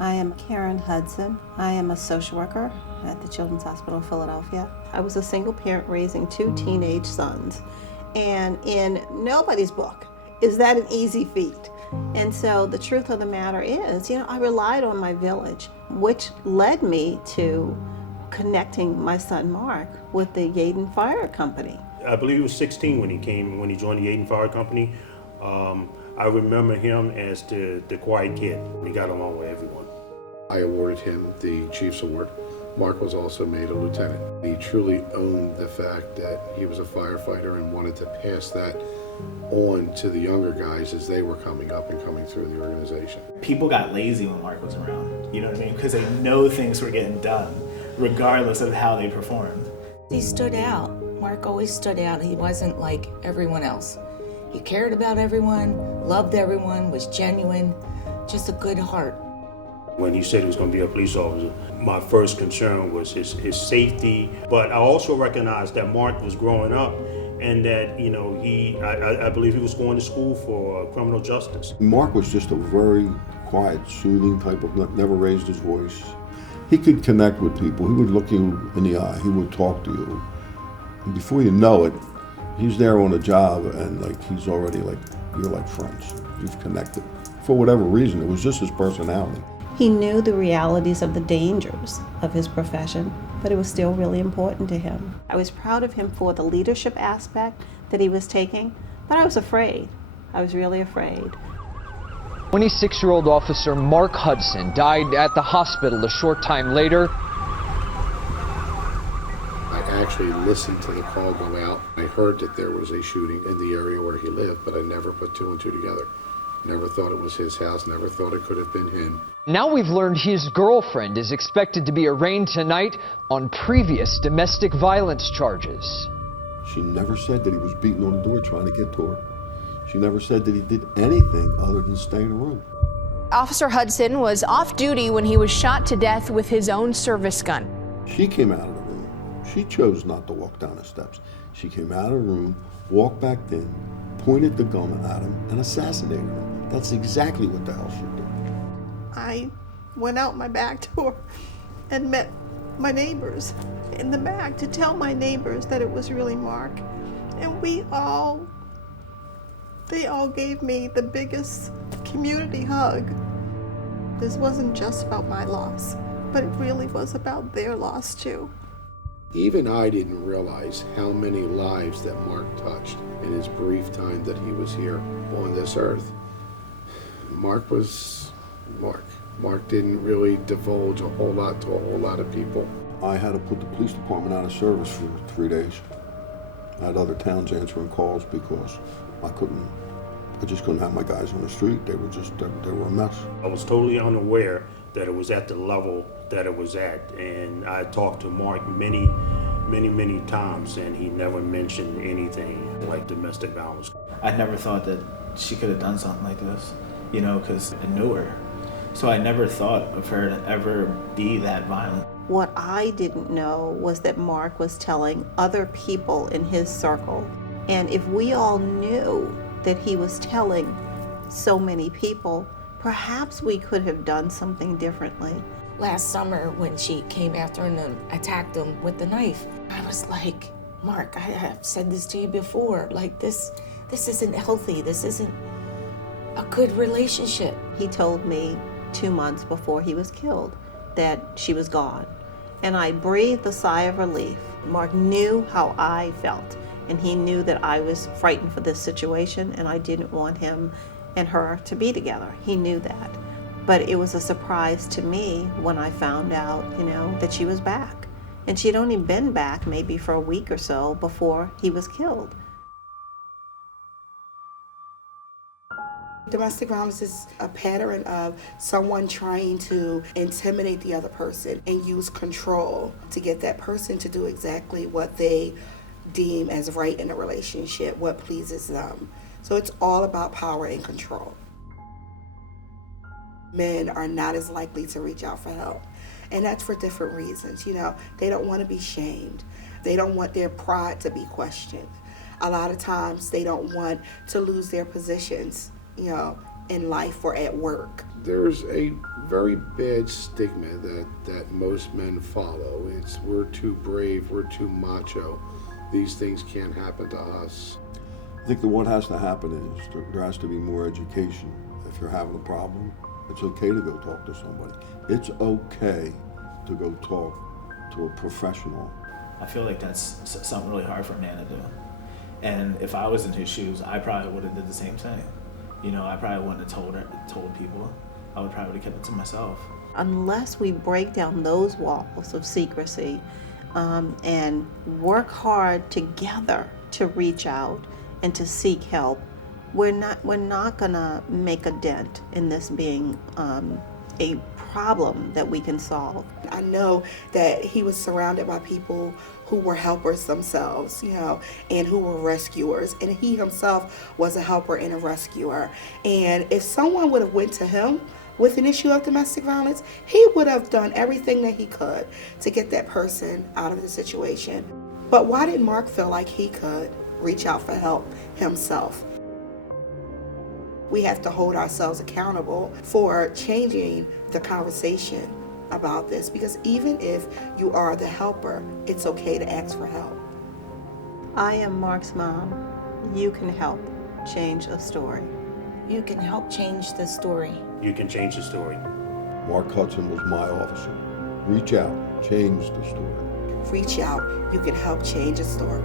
I am Karen Hudson. I am a social worker at the Children's Hospital of Philadelphia. I was a single parent raising 2 teenage sons, and in nobody's book is that an easy feat. And so the truth of the matter is, I relied on my village, which led me to connecting my son Mark with the Yaden Fire Company. I believe he was 16 when he joined the Yaden Fire Company. I remember him as the quiet kid. He got along with everyone. I awarded him the Chief's Award. Mark was also made a lieutenant. He truly owned the fact that he was a firefighter and wanted to pass that on to the younger guys as they were coming up and coming through the organization. People got lazy when Mark was around, you know what I mean? Because they know things were getting done, regardless of how they performed. He stood out. Mark always stood out. He wasn't like everyone else. He cared about everyone, loved everyone, was genuine, just a good heart. When he said he was going to be a police officer, my first concern was his safety. But I also recognized that Mark was growing up and that, I believe he was going to school for criminal justice. Mark was just a very quiet, soothing type of, never raised his voice. He could connect with people. He would look you in the eye. He would talk to you. And before you know it, he's there on a job and he's already you're like friends. You've connected. For whatever reason, it was just his personality. He knew the realities of the dangers of his profession, but it was still really important to him. I was proud of him for the leadership aspect that he was taking, but I was afraid. I was really afraid. 26-year-old officer Mark Hudson died at the hospital a short time later. I actually listened to the call go out. I heard that there was a shooting in the area where he lived, but I never put 2 and 2 together. Never thought it was his house, never thought it could have been him. Now we've learned his girlfriend is expected to be arraigned tonight on previous domestic violence charges. She never said that he was beating on the door trying to get to her. She never said that he did anything other than stay in a room. Officer Hudson was off duty when he was shot to death with his own service gun. She came out of the room. She chose not to walk down the steps. She came out of the room, walked back in, pointed the gun at him, and assassinated him. That's exactly what the hell she did. I went out my back door and met my neighbors in the back to tell my neighbors that it was really Mark. And they all gave me the biggest community hug. This wasn't just about my loss, but it really was about their loss too. Even I didn't realize how many lives that Mark touched in his brief time that he was here on this earth. Mark was Mark. Mark didn't really divulge a whole lot to a whole lot of people. I had to put the police department out of service for 3 days. I had other towns answering calls because I just couldn't have my guys on the street. They were a mess. I was totally unaware that it was at the level that it was at. And I talked to Mark many times, and he never mentioned anything like domestic violence. I never thought that she could have done something like this, because I knew her. So I never thought of her to ever be that violent. What I didn't know was that Mark was telling other people in his circle. And if we all knew that he was telling so many people, perhaps we could have done something differently. Last summer when she came after him and attacked him with the knife, I was like, Mark, I have said this to you before, this isn't healthy, this isn't a good relationship. He told me 2 months before he was killed that she was gone. And I breathed a sigh of relief. Mark knew how I felt, and he knew that I was frightened for this situation, and I didn't want him and her to be together. He knew that. But it was a surprise to me when I found out, that she was back. And she'd only been back maybe for a week or so before he was killed. Domestic violence is a pattern of someone trying to intimidate the other person and use control to get that person to do exactly what they deem as right in a relationship, what pleases them. So it's all about power and control. Men are not as likely to reach out for help. And that's for different reasons. They don't want to be shamed. They don't want their pride to be questioned. A lot of times they don't want to lose their positions, in life or at work. There's a very bad stigma that most men follow. It's we're too brave, we're too macho. These things can't happen to us. I think what has to happen is there has to be more education. If you're having a problem, it's okay to go talk to somebody. It's okay to go talk to a professional. I feel like that's something really hard for a man to do. And if I was in his shoes, I probably would have did the same thing. You know, I probably wouldn't have told people. I would probably have kept it to myself. Unless we break down those walls of secrecy and work hard together to reach out and to seek help, we're not gonna make a dent in this being a problem that we can solve. I know that he was surrounded by people who were helpers themselves, you know, and who were rescuers, and he himself was a helper and a rescuer. And if someone would have went to him with an issue of domestic violence, he would have done everything that he could to get that person out of the situation. But why did Mark feel like he could reach out for help himself? We have to hold ourselves accountable for changing the conversation about this, because even if you are the helper, it's okay to ask for help. I am Mark's mom. You can help change a story. You can help change the story. You can change the story. Mark Hudson was my officer. Reach out, change the story. Reach out. You can help change a story.